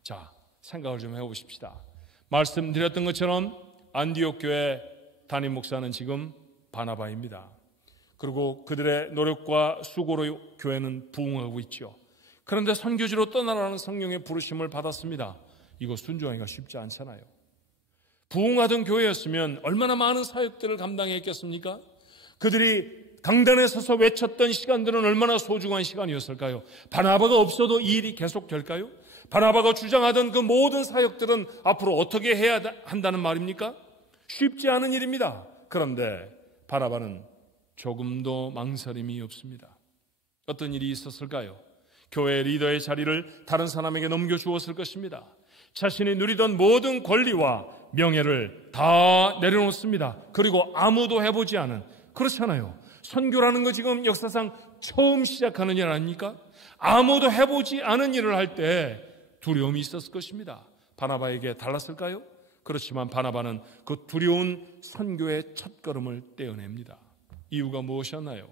자, 생각을 좀 해보십시다. 말씀드렸던 것처럼 안디옥 교회 담임 목사는 지금 바나바입니다. 그리고 그들의 노력과 수고로 교회는 부흥하고 있죠. 그런데 선교지로 떠나라는 성령의 부르심을 받았습니다. 이거 순종하기가 쉽지 않잖아요. 부흥하던 교회였으면 얼마나 많은 사역들을 감당했겠습니까? 그들이 강단에 서서 외쳤던 시간들은 얼마나 소중한 시간이었을까요? 바나바가 없어도 이 일이 계속될까요? 바나바가 주장하던 그 모든 사역들은 앞으로 어떻게 해야 한다는 말입니까? 쉽지 않은 일입니다. 그런데 바나바는 조금도 망설임이 없습니다. 어떤 일이 있었을까요? 교회 리더의 자리를 다른 사람에게 넘겨주었을 것입니다. 자신이 누리던 모든 권리와 명예를 다 내려놓습니다. 그리고 아무도 해보지 않은, 그렇잖아요. 선교라는 거 지금 역사상 처음 시작하는 일 아닙니까? 아무도 해보지 않은 일을 할 때 두려움이 있었을 것입니다. 바나바에게 달랐을까요? 그렇지만 바나바는 그 두려운 선교의 첫걸음을 떼어냅니다. 이유가 무엇이었나요?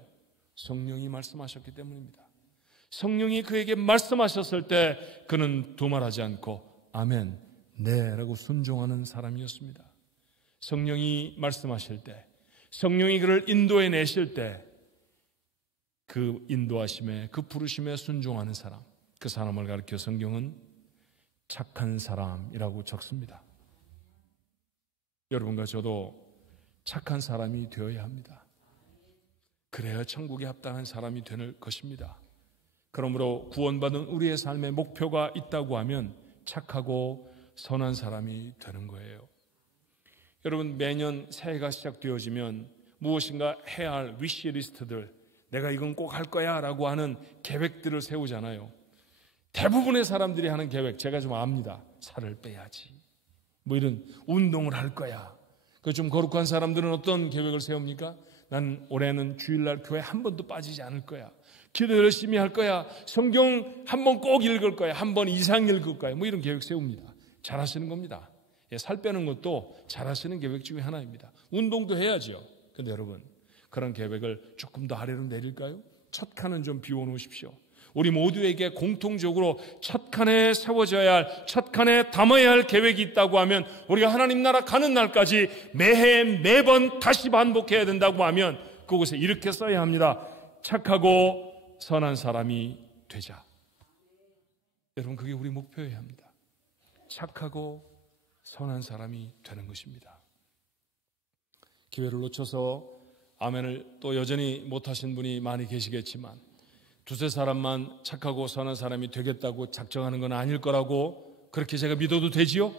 성령이 말씀하셨기 때문입니다. 성령이 그에게 말씀하셨을 때 그는 두말하지 않고 아멘, 네 라고 순종하는 사람이었습니다. 성령이 말씀하실 때, 성령이 그를 인도해 내실 때 그 인도하심에, 그 부르심에 순종하는 사람, 그 사람을 가리켜 성경은 착한 사람이라고 적습니다. 여러분과 저도 착한 사람이 되어야 합니다. 그래야 천국에 합당한 사람이 될 것입니다. 그러므로 구원받은 우리의 삶의 목표가 있다고 하면 착하고 선한 사람이 되는 거예요. 여러분, 매년 새해가 시작되어지면 무엇인가 해야 할 위시리스트들, 내가 이건 꼭 할 거야 라고 하는 계획들을 세우잖아요. 대부분의 사람들이 하는 계획, 제가 좀 압니다. 살을 빼야지, 뭐 이런 운동을 할 거야. 그 좀 거룩한 사람들은 어떤 계획을 세웁니까? 난 올해는 주일날 교회 한 번도 빠지지 않을 거야. 기도 열심히 할 거야. 성경 한 번 꼭 읽을 거야. 한 번 이상 읽을 거야. 뭐 이런 계획 세웁니다. 잘하시는 겁니다. 살 빼는 것도 잘하시는 계획 중에 하나입니다. 운동도 해야죠. 근데 여러분, 그런 계획을 조금 더 아래로 내릴까요? 첫 칸은 좀 비워놓으십시오. 우리 모두에게 공통적으로 첫 칸에 세워져야 할, 첫 칸에 담아야 할 계획이 있다고 하면, 우리가 하나님 나라 가는 날까지 매해 매번 다시 반복해야 된다고 하면 그곳에 이렇게 써야 합니다. 착하고 선한 사람이 되자. 여러분, 그게 우리 목표여야 합니다. 착하고 선한 사람이 되는 것입니다. 기회를 놓쳐서 아멘을 또 여전히 못하신 분이 많이 계시겠지만, 두세 사람만 착하고 선한 사람이 되겠다고 작정하는 건 아닐 거라고 그렇게 제가 믿어도 되지요?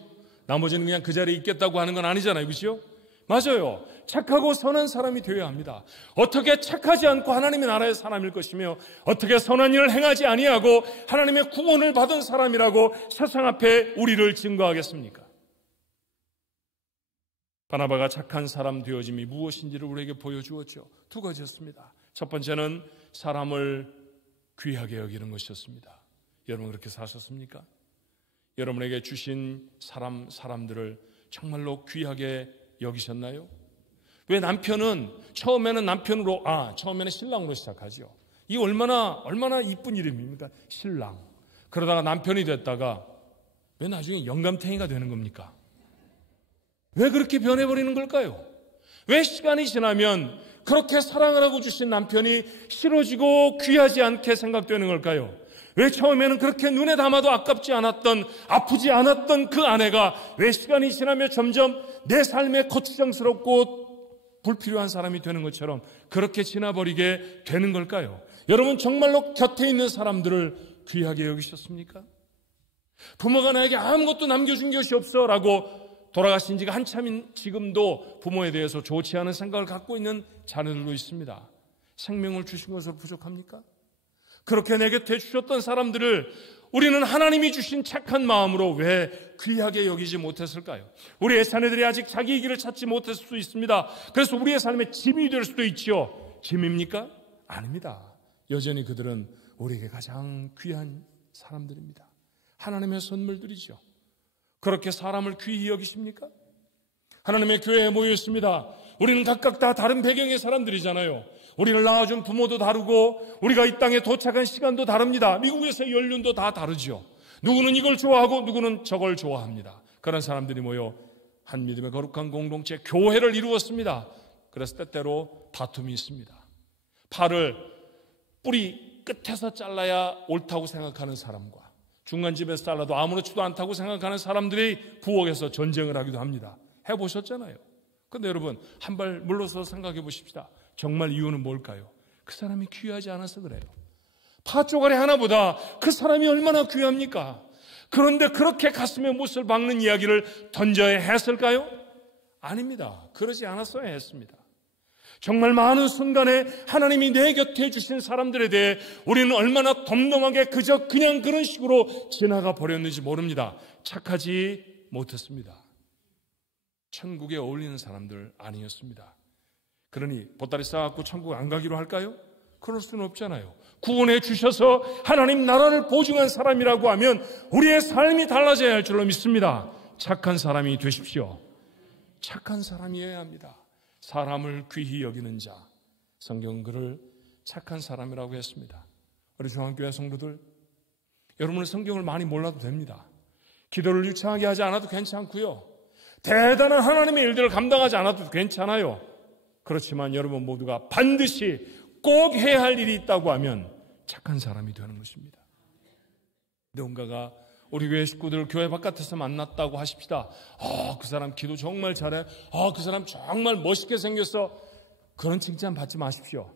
나머지는 그냥 그 자리에 있겠다고 하는 건 아니잖아요. 그렇죠? 맞아요. 착하고 선한 사람이 되어야 합니다. 어떻게 착하지 않고 하나님의 나라의 사람일 것이며, 어떻게 선한 일을 행하지 아니하고 하나님의 구원을 받은 사람이라고 세상 앞에 우리를 증거하겠습니까? 바나바가 착한 사람 되어짐이 무엇인지를 우리에게 보여주었죠. 두 가지였습니다. 첫 번째는 사람을 귀하게 여기는 것이었습니다. 여러분, 그렇게 사셨습니까? 여러분에게 주신 사람들을 정말로 귀하게 여기셨나요? 왜 남편은 처음에는 남편으로, 처음에는 신랑으로 시작하죠. 이 얼마나 이쁜 이름입니까? 신랑. 그러다가 남편이 됐다가 왜 나중에 영감탱이가 되는 겁니까? 왜 그렇게 변해버리는 걸까요? 왜 시간이 지나면 그렇게 사랑을 하고 주신 남편이 싫어지고 귀하지 않게 생각되는 걸까요? 왜 처음에는 그렇게 눈에 담아도 아깝지 않았던, 아프지 않았던 그 아내가 왜 시간이 지나면 점점 내 삶에 거추장스럽고 불필요한 사람이 되는 것처럼 그렇게 지나버리게 되는 걸까요? 여러분, 정말로 곁에 있는 사람들을 귀하게 여기셨습니까? 부모가 나에게 아무것도 남겨준 것이 없어 라고 돌아가신 지가 한참인 지금도 부모에 대해서 좋지 않은 생각을 갖고 있는 자녀들도 있습니다. 생명을 주신 것으로 부족합니까? 그렇게 내 곁에 주셨던 사람들을 우리는 하나님이 주신 착한 마음으로 왜 귀하게 여기지 못했을까요? 우리의 자녀들이 아직 자기의 길을 찾지 못했을 수도 있습니다. 그래서 우리의 삶의 짐이 될 수도 있죠. 짐입니까? 아닙니다. 여전히 그들은 우리에게 가장 귀한 사람들입니다. 하나님의 선물들이죠. 그렇게 사람을 귀히 여기십니까? 하나님의 교회에 모여 있습니다. 우리는 각각 다 다른 배경의 사람들이잖아요. 우리를 낳아준 부모도 다르고 우리가 이 땅에 도착한 시간도 다릅니다. 미국에서 연륜도 다 다르죠. 누구는 이걸 좋아하고 누구는 저걸 좋아합니다. 그런 사람들이 모여 한 믿음의 거룩한 공동체 교회를 이루었습니다. 그래서 때때로 다툼이 있습니다. 팔을 뿌리 끝에서 잘라야 옳다고 생각하는 사람과 중간집에서 잘라도 아무렇지도 않다고 생각하는 사람들이 부엌에서 전쟁을 하기도 합니다. 해보셨잖아요. 그런데 여러분 한 발 물러서 생각해 보십시다. 정말 이유는 뭘까요? 그 사람이 귀하지 않아서 그래요. 파 쪼가리 하나보다 그 사람이 얼마나 귀합니까? 그런데 그렇게 가슴에 못을 박는 이야기를 던져야 했을까요? 아닙니다. 그러지 않았어야 했습니다. 정말 많은 순간에 하나님이 내 곁에 주신 사람들에 대해 우리는 얼마나 덤덤하게 그냥 그런 식으로 지나가 버렸는지 모릅니다. 착하지 못했습니다. 천국에 어울리는 사람들 아니었습니다. 그러니 보따리 싸갖고 천국 안 가기로 할까요? 그럴 수는 없잖아요. 구원해 주셔서 하나님 나라를 보증한 사람이라고 하면 우리의 삶이 달라져야 할 줄로 믿습니다. 착한 사람이 되십시오. 착한 사람이어야 합니다. 사람을 귀히 여기는 자, 성경은 그를 착한 사람이라고 했습니다. 우리 중앙교회 성도들, 여러분은 성경을 많이 몰라도 됩니다. 기도를 유창하게 하지 않아도 괜찮고요. 대단한 하나님의 일들을 감당하지 않아도 괜찮아요. 그렇지만 여러분 모두가 반드시 꼭 해야 할 일이 있다고 하면 착한 사람이 되는 것입니다. 누군가가 우리 교회 식구들 교회 바깥에서 만났다고 하십시다. 그 사람 기도 정말 잘해. 그 사람 정말 멋있게 생겼어. 그런 칭찬 받지 마십시오.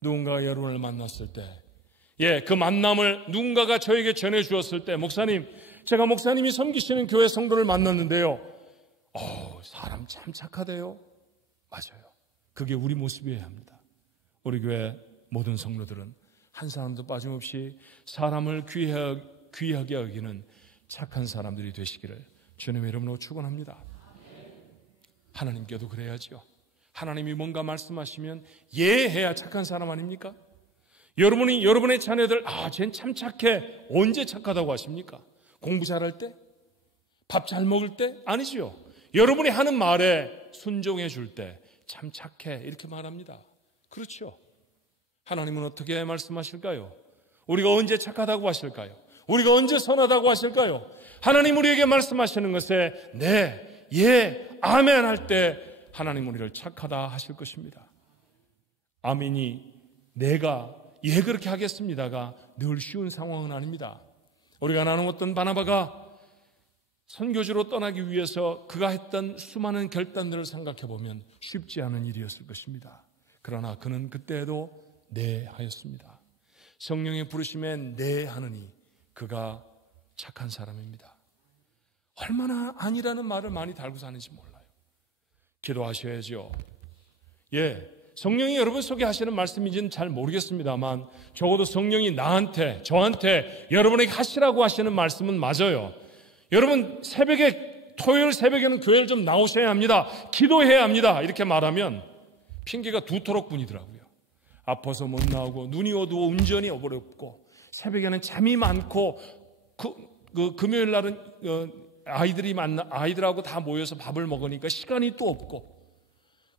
누군가가 여러분을 만났을 때, 그 만남을 누군가가 저에게 전해 주었을 때, 목사님, 제가 목사님이 섬기시는 교회 성도를 만났는데요. 사람 참 착하대요. 맞아요. 그게 우리 모습이어야 합니다. 우리 교회 모든 성도들은 한 사람도 빠짐없이 사람을 귀하게 여기는 착한 사람들이 되시기를 주님의 이름으로 축원합니다. 하나님께도 그래야죠. 하나님이 뭔가 말씀하시면 해야 착한 사람 아닙니까? 여러분이 여러분의 자녀들 쟤는 참 착해. 언제 착하다고 하십니까? 공부 잘할 때? 밥 잘 먹을 때? 아니지요. 여러분이 하는 말에 순종해 줄 때 참 착해 이렇게 말합니다. 그렇죠. 하나님은 어떻게 말씀하실까요? 우리가 언제 착하다고 하실까요? 우리가 언제 선하다고 하실까요? 하나님 우리에게 말씀하시는 것에 네, 아멘 할 때 하나님 우리를 착하다 하실 것입니다. 아멘이 내가 그렇게 하겠습니다가 늘 쉬운 상황은 아닙니다. 우리가 나누었던 바나바가 선교지로 떠나기 위해서 그가 했던 수많은 결단들을 생각해 보면 쉽지 않은 일이었을 것입니다. 그러나 그는 그때에도 네 하였습니다. 성령의 부르심에 네 하느니 그가 착한 사람입니다. 얼마나 아니라는 말을 많이 달고 사는지 몰라요. 기도하셔야죠. 성령이 여러분 속에 하시는 말씀인지는 잘 모르겠습니다만 적어도 성령이 저한테 여러분에게 하시라고 하시는 말씀은 맞아요. 여러분 토요일 새벽에는 교회를 좀 나오셔야 합니다. 기도해야 합니다. 이렇게 말하면 핑계가 두토록 뿐이더라고요. 아파서 못 나오고 눈이 어두워 운전이 어렵고 새벽에는 잠이 많고 금요일 날은 아이들하고 다 모여서 밥을 먹으니까 시간이 또 없고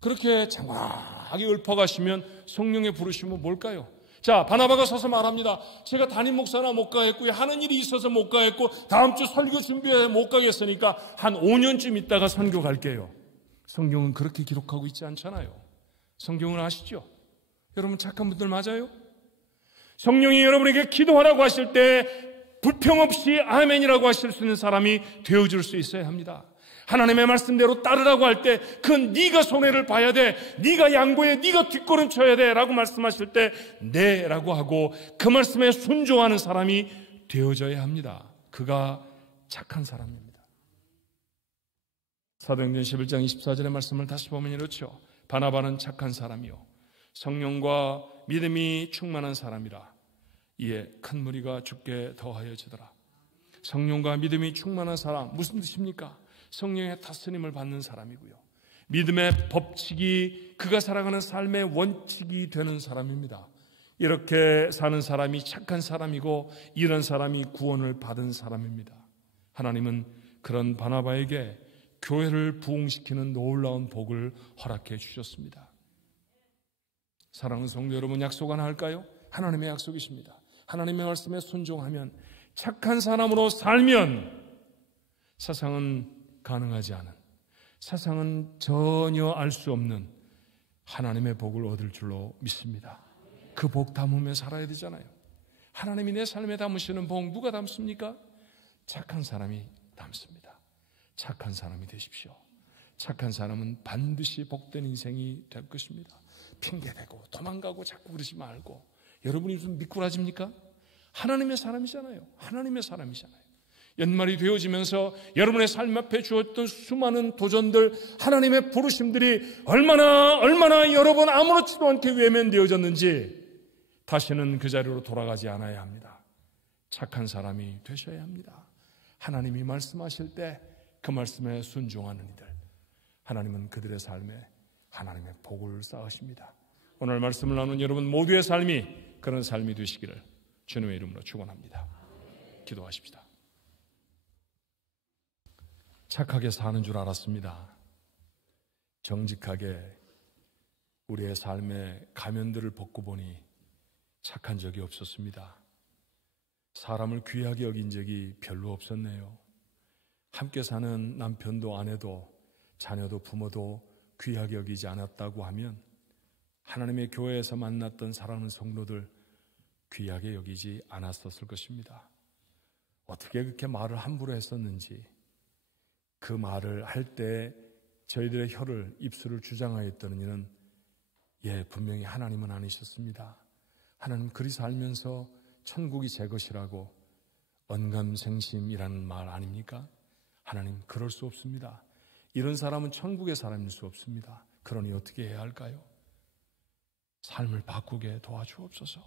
그렇게 장황하게 읊어가시면 성령의 부르심은 뭘까요? 자, 바나바가 서서 말합니다. 제가 담임 목사나 못 가겠고요. 하는 일이 있어서 못 가겠고 다음 주 설교 준비해 못 가겠으니까 한 5년쯤 있다가 선교 갈게요. 성경은 그렇게 기록하고 있지 않잖아요. 성경을 아시죠? 여러분 착한 분들 맞아요? 성령이 여러분에게 기도하라고 하실 때 불평 없이 아멘이라고 하실 수 있는 사람이 되어줄 수 있어야 합니다. 하나님의 말씀대로 따르라고 할 때 그건 네가 손해를 봐야 돼. 네가 양보해. 네가 뒷걸음 쳐야 돼. 라고 말씀하실 때 네 라고 하고 그 말씀에 순종하는 사람이 되어져야 합니다. 그가 착한 사람입니다. 사도행전 11장 24절의 말씀을 다시 보면 이렇죠. 바나바는 착한 사람이요 성령과 믿음이 충만한 사람이라 이에 큰 무리가 죽게 더하여지더라. 성령과 믿음이 충만한 사람 무슨 뜻입니까? 성령의 다스림을 받는 사람이고요. 믿음의 법칙이 그가 살아가는 삶의 원칙이 되는 사람입니다. 이렇게 사는 사람이 착한 사람이고 이런 사람이 구원을 받은 사람입니다. 하나님은 그런 바나바에게 교회를 부흥시키는 놀라운 복을 허락해 주셨습니다. 사랑하는 성도 여러분, 약속 하나 할까요? 하나님의 약속이십니다. 하나님의 말씀에 순종하면, 착한 사람으로 살면 세상은 가능하지 않은, 세상은 전혀 알 수 없는 하나님의 복을 얻을 줄로 믿습니다. 그 복 담으며 살아야 되잖아요. 하나님이 내 삶에 담으시는 복 누가 담습니까? 착한 사람이 담습니다. 착한 사람이 되십시오. 착한 사람은 반드시 복된 인생이 될 것입니다. 핑계대고 도망가고 자꾸 그러지 말고. 여러분이 무슨 미꾸라지입니까? 하나님의 사람이잖아요. 하나님의 사람이잖아요. 연말이 되어지면서 여러분의 삶 앞에 주었던 수많은 도전들, 하나님의 부르심들이 얼마나 여러분 아무렇지도 않게 외면되어졌는지 다시는 그 자리로 돌아가지 않아야 합니다. 착한 사람이 되셔야 합니다. 하나님이 말씀하실 때 그 말씀에 순종하는 이들, 하나님은 그들의 삶에 하나님의 복을 쌓으십니다. 오늘 말씀을 나눈 여러분 모두의 삶이 그런 삶이 되시기를 주님의 이름으로 축원합니다. 기도하십시다. 착하게 사는 줄 알았습니다. 정직하게 우리의 삶의 가면들을 벗고 보니 착한 적이 없었습니다. 사람을 귀하게 여긴 적이 별로 없었네요. 함께 사는 남편도 아내도 자녀도 부모도 귀하게 여기지 않았다고 하면 하나님의 교회에서 만났던 사랑하는 성도들 귀하게 여기지 않았었을 것입니다. 어떻게 그렇게 말을 함부로 했었는지, 그 말을 할 때 저희들의 혀를, 입술을 주장하였던 이는 분명히 하나님은 아니셨습니다. 하나님 그리 살면서 천국이 제 것이라고 언감생심이라는 말 아닙니까? 하나님 그럴 수 없습니다. 이런 사람은 천국의 사람일 수 없습니다. 그러니 어떻게 해야 할까요? 삶을 바꾸게 도와주옵소서.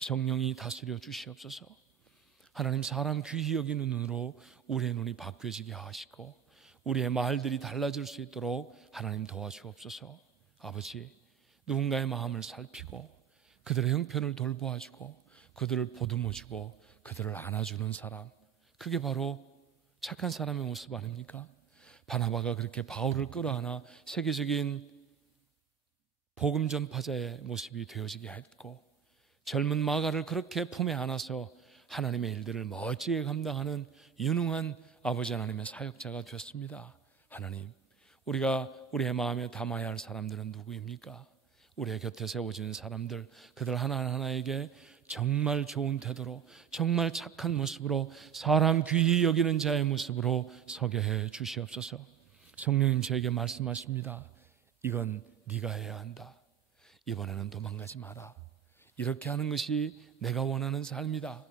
성령이 다스려 주시옵소서. 하나님 사람 귀히 여기는 눈으로 우리의 눈이 바뀌어지게 하시고 우리의 말들이 달라질 수 있도록 하나님 도와주옵소서. 아버지, 누군가의 마음을 살피고 그들의 형편을 돌보아주고 그들을 보듬어주고 그들을 안아주는 사람, 그게 바로 착한 사람의 모습 아닙니까? 바나바가 그렇게 바울을 끌어안아 세계적인 복음 전파자의 모습이 되어지게 했고, 젊은 마가를 그렇게 품에 안아서 하나님의 일들을 멋지게 감당하는 유능한 아버지 하나님의 사역자가 되었습니다. 하나님, 우리가 우리의 마음에 담아야 할 사람들은 누구입니까? 우리의 곁에 세워지는 사람들, 그들 하나하나에게 정말 좋은 태도로, 정말 착한 모습으로, 사람 귀히 여기는 자의 모습으로 서게 해 주시옵소서. 성령님 저에게 말씀하십니다. 이건 네가 해야 한다. 이번에는 도망가지 마라. 이렇게 하는 것이 내가 원하는 삶이다.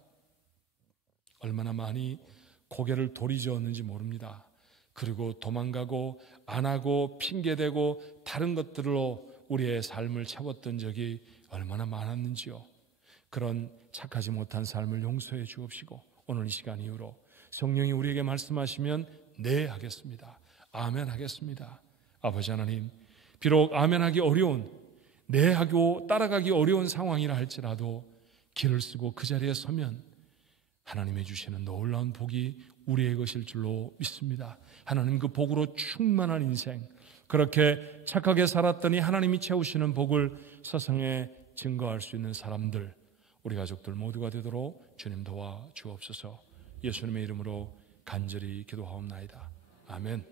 얼마나 많이 고개를 도리저었는지 모릅니다. 그리고 도망가고 안 하고 핑계대고 다른 것들로 우리의 삶을 채웠던 적이 얼마나 많았는지요. 그런 착하지 못한 삶을 용서해 주옵시고 오늘 이 시간 이후로 성령이 우리에게 말씀하시면 네 하겠습니다. 아멘 하겠습니다. 아버지 하나님, 비록 아멘 하기 어려운, 네 하고 따라가기 어려운 상황이라 할지라도 길을 쓰고 그 자리에 서면 하나님이 주시는 놀라운 복이 우리의 것일 줄로 믿습니다. 하나님 그 복으로 충만한 인생, 그렇게 착하게 살았더니 하나님이 채우시는 복을 세상에 증거할 수 있는 사람들, 우리 가족들 모두가 되도록 주님 도와 주옵소서. 예수님의 이름으로 간절히 기도하옵나이다. 아멘.